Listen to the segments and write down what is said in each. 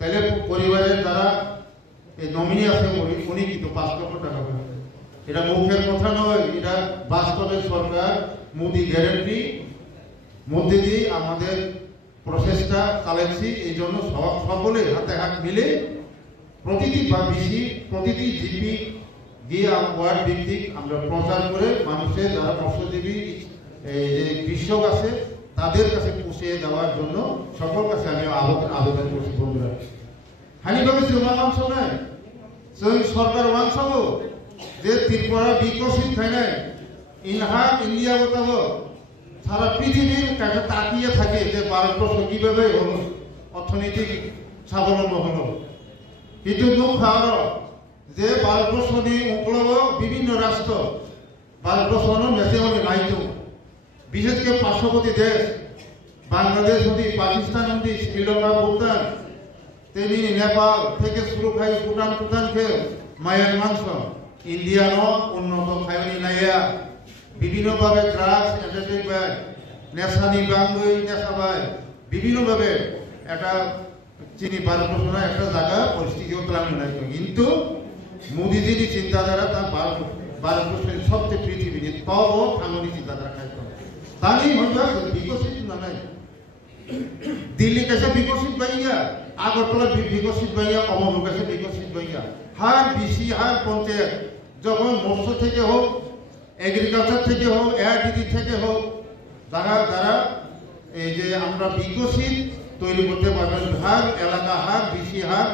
তাহলে পরিবারের যারা এই নমিনি আছে উনি কিন্তু 5 লক্ষ টাকা পাবেন। এটা মুখের কথা নয়, এটা বাস্তবে সরকার মোদি গ্যারেন্টি মধ্যে দিয়ে আমাদের প্রচেষ্টা চালাচ্ছি। এই জন্য সকলে হাতে হাত মিলে প্রতিটি প্রতিটি জিপি দিয়ে ওয়ার্ড ভিত্তিক আমরা প্রচার করে মানুষের যারা মৎস্যজীবী কৃষক আছে তাদের কাছে পৌঁছে দেওয়ার জন্য সকল কাছে আমি আবেদন করছি। বন্ধুরা হানিভাবে অংশ নেয় সরকার অংশ যে ত্রিপুরা বিকশিত হয় নাই ইনহা ইন্ডিয়া বলতে সারা পৃথিবীর কাছে তাকিয়ে থাকে যে ভারতবর্ষ কিভাবে হলো অর্থনৈতিক স্বাবলম্বী হলো। কিন্তু দুঃখ আরো যে ভারতবর্ষ নিয়ে উপলব্ধ বিভিন্ন রাষ্ট্র ভারতবর্ষ মেসে অনেক রাজ্য বিশেষ করে পার্শ্ববর্তী দেশ বাংলাদেশ হতে পাকিস্তান হতে শ্রীলঙ্কা ভুটান তেমনি নেপাল থেকে শুরু খাই ভুটানকে মায়ের মাংস ইন্ডিয়ানো উন্নত খায়নি নাইয়া বিভিন্নভাবে ড্রাগস এন্টারটেইন বাই নেশানি বাঙ্গই নেশা বাই বিভিন্নভাবে একটা চিনি ভারতবর্ষ একটা জায়গা পরিস্থিতিও তৈরি নাই। কিন্তু মোদিজির চিন্তাধারা তার ভারতবর্ষের সবচেয়ে পৃথিবীর তব থাঙ্গনি চিন্তাধারা খাইত তাই হইবা বিকশিত না নাই দিল্লি কাছে বিকশিত বাইয়া আগরতলা বিকশিত বাইয়া অমর কাছে বিকশিত বাইয়া হার বিসি হার পঞ্চায়েত যখন মৎস্য থেকে হোক এগ্রিকালচার থেকে হোক এআরডিডি থেকে হোক যারা এই যে আমরা বিকশিত তৈরি করতে পারবেন হার এলাকা হার বিসি হার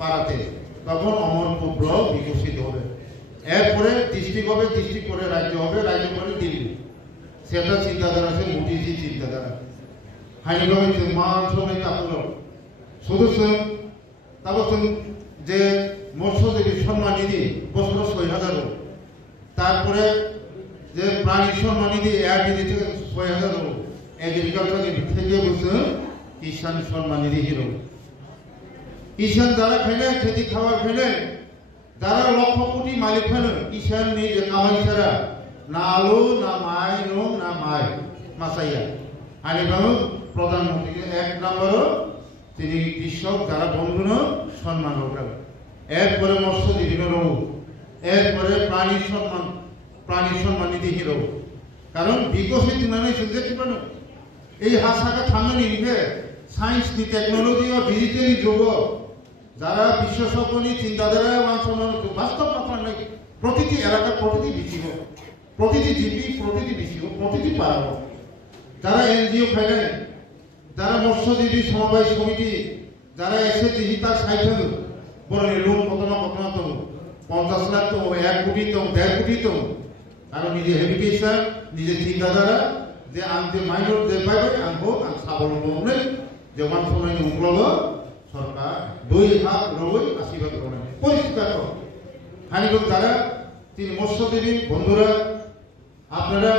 পাড়াতে তখন অমরপুর ব্লক বিকশিত হবে। এরপরে ডিস্ট্রিক্ট হবে, ডিস্ট্রিক্ট করে রাজ্য হবে, রাজ্য করে দিল্লি। সেটা চিন্তাধারা আছে মোদিজি চিন্তাধারা। হাইনিভাবে মান সময় তারপর সদস্য তারপর যে মৎস্যজীবী সম্মান নিধি বছর 6,000 তারপরে যে প্রাণী সম্মান নিধি এআরডিডি থেকে 6,000 এগ্রিকালচার থেকে বলছে কিষাণ সম্মান নিধি হিরো। কিষাণ যারা খেলে খেতি খাবার খেলে যারা লক্ষ কোটি মালিক ফেলে কিষাণ নিজে কামাই ছাড়া না আলু না মাই রং না মাই মাসাইয়া আলিবাবু প্রধানমন্ত্রীকে 1 নম্বর তিনি কৃষক যারা বন্ধুন সম্মান করবেন। এরপরে মৎস্যজীবী রৌ, এরপরে প্রাণী সম্মান নিধি হিরো। কারণ বিকশিত মানে শুনতে পারেন এই হাসাকা থাঙ্গনি নিবে সায়েন্স নি টেকনোলজি ও ডিজিটালি যুগ যারা বিশেষজ্ঞ চিন্তাধারা বাস্তব কথা নাই প্রতিটি এলাকা প্রতিটি বিচিব প্রতিটি জিপি প্রতিটি বিচিব প্রতিটি পাড়াব যারা এনজিও খাইলে যারা মৎস্যজীবী সমবায় সমিতি যারা এসেছে তার সাইকেল বড় লোন কত না 50 লাখ তো 1 কোটি তো 1.5 কোটি তো কারণ নিজে হেবিটেশন নিজের চিন্তাধারা যে আনতে মাইনর যে পাইবে আনবো আর স্বাবলম্বী যে মান সময় উপলব্ধ সরকার 2 হাত রই আশীর্বাদ করে পরিষ্কার হানিগঞ্জ যারা তিনি মৎস্যজীবী বন্ধুরা আপনারা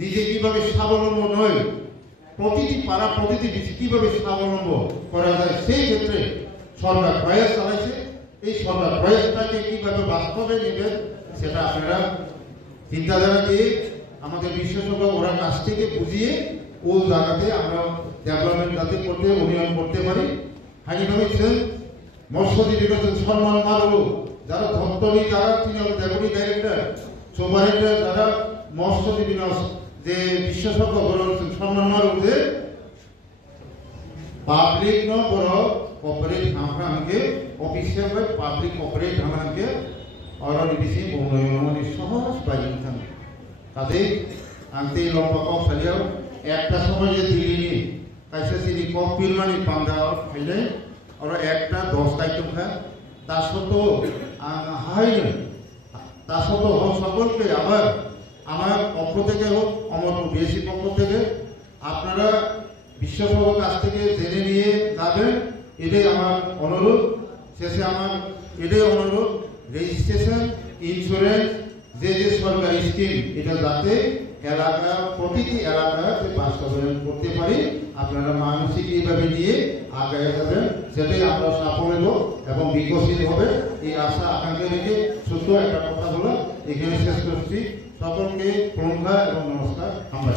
নিজে কিভাবে স্বাবলম্বী নয় প্রতিটি পাড়া প্রতিটি কিভাবে স্বাবলম্বী করা যায় সেই ক্ষেত্রে সরকার প্রয়াস চালাইছে। এই সরকার প্রয়াসটাকে কিভাবে বাস্তবে নেবেন সেটা আপনারা চিন্তাধারা দিয়ে আমাদের বিশেষজ্ঞ ওরা কাছ থেকে বুঝিয়ে ও জায়গাতে আমরা ডেভেলপমেন্ট যাতে করতে উন্নয়ন করতে পারি। হানিভাবে মৎস্যজীবী সম্মান মারো যারা ধর্তনী যারা তিনি ডেপুটি ডাইরেক্টর সুপারিনটেন্ডেন্ট যারা মৎস্যজীবী যে বিশেষজ্ঞ সম্মান মারো যে পাবলিক ন বড় কর্পোরেট আমাকে অফিসিয়াল বাই পাবলিক কর্পোরেট আমাকে অর্ডার দিছি উন্নয়ন সহজ পাই তাতে আনতে লম্বা কম খালিয়াও একটা সময় যে দিল্লি কাছে তিনি কম পিলমানি পান্দা খাইলে ওরা একটা 10 আইটেম খায় তা সত্ত্বেও হাই তা সত্ত্বেও হোক সকলকে আবার আমার পক্ষ থেকে হোক আমার বিএসসি পক্ষ থেকে আপনারা বিশ্বসভা কাছ থেকে জেনে নিয়ে যাবেন এটাই আমার অনুরোধ। শেষে আমার এটাই অনুরোধ রেজিস্ট্রেশন ইন্স্যুরেন্স যে সরকারি স্কিম এটা যাতে এলাকা প্রতিটি এলাকাতে বাস্তবায়ন করতে পারি আপনারা মানসিক এইভাবে নিয়ে আগায় যাবেন সেটাই আমরা সাফল্য এবং বিকশিত হবে এই আশা আকাঙ্ক্ষা রেখে ছোট্ট একটা কথা বলে এখানে শেষ করছি। সকলকে প্রণাম এবং নমস্কার। আমরা